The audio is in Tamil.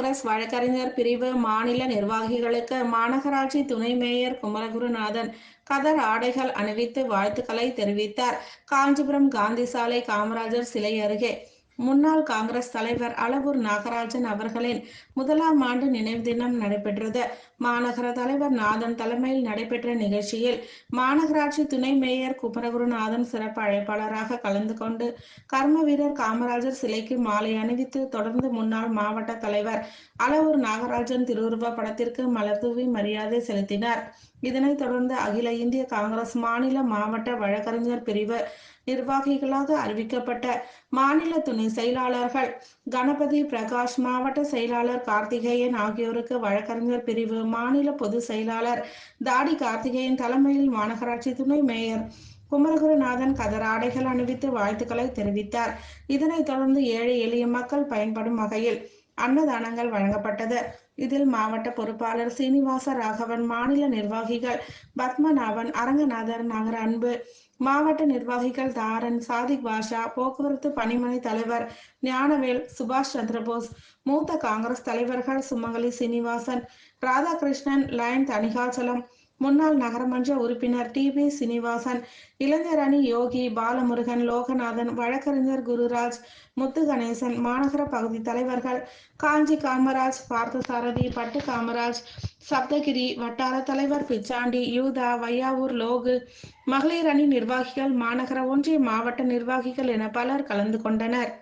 காங்கிரஸ் வழக்கறிஞர் பிரிவு மாநில நிர்வாகிகளுக்கு மாநகராட்சி துணை மேயர் குமரகுருநாதன் கதர் ஆடைகள் அணிவித்து வாழ்த்துக்களை தெரிவித்தார். காஞ்சிபுரம் காந்தி சாலை காமராஜர் சிலை அருகே முன்னாள் காங்கிரஸ் தலைவர் அளவூர் நாகராஜன் அவர்களின் 1ஆம் ஆண்டு நினைவு தினம் நடைபெற்றது. மாநகர தலைவர் நாதன் தலைமையில் நடைபெற்ற நிகழ்ச்சியில் மாநகராட்சி துணை மேயர் குமரகுருநாதன் சிறப்பு அழைப்பாளராக கலந்து கொண்டு கர்ம வீரர் காமராஜர் சிலைக்கு மாலை அணிவித்து தொடர்ந்து முன்னாள் மாவட்ட தலைவர் அளவூர் நாகராஜன் திருவுருவ படத்திற்கு மலர் தூவி மரியாதை செலுத்தினார். இதனைத் தொடர்ந்து அகில இந்திய காங்கிரஸ் மாநில மாவட்ட வழக்கறிஞர் பிரிவு நிர்வாகிகளாக அறிவிக்கப்பட்ட மாநில துணை செயலாளர்கள் கணபதி பிரகாஷ், மாவட்ட செயலாளர் கார்த்திகேயன் ஆகியோருக்கு வழக்கறிஞர் பிரிவு மாநில பொதுச் செயலாளர் தாடி கார்த்திகேயன் தலைமையில் மாநகராட்சி துணை மேயர் குமரகுருநாதன் கதர் ஆடைகள் அணிவித்து வாழ்த்துக்களை தெரிவித்தார். இதனைத் தொடர்ந்து ஏழை எளிய மக்கள் பயன்படும் வகையில் அன்னதானங்கள் வழங்கப்பட்டது. இதில் மாவட்ட பொறுப்பாளர் சீனிவாச ராகவன், மாநில நிர்வாகிகள் பத்மநாபன், அரங்கநாதர், நகர அன்பு, மாவட்ட நிர்வாகிகள் தாரன், சாதிக் பாஷா, போக்குவரத்து பணிமனை தலைவர் ஞானவேல், சுபாஷ் சந்திரபோஸ், மூத்த காங்கிரஸ் தலைவர்கள் சுமங்கலி சீனிவாசன், ராதாகிருஷ்ணன், லயன் தணிகாச்சலம், முன்னாள் நகரமன்ற உறுப்பினர் டிபி சீனிவாசன், இளைஞர் அணி யோகி, பாலமுருகன், லோகநாதன், வழக்கறிஞர் குருராஜ், முத்து கணேசன், மாநகர பகுதி தலைவர்கள் காஞ்சி காமராஜ், பார்த்தசாரதி, பட்டு காமராஜ், சப்தகிரி, வட்டார தலைவர் பிச்சாண்டி, யூதா, வையாவூர் லோகு, மகளிர் அணி நிர்வாகிகள், மாநகர ஒன்றிய மாவட்ட நிர்வாகிகள் என பலர் கலந்து கொண்டனர்.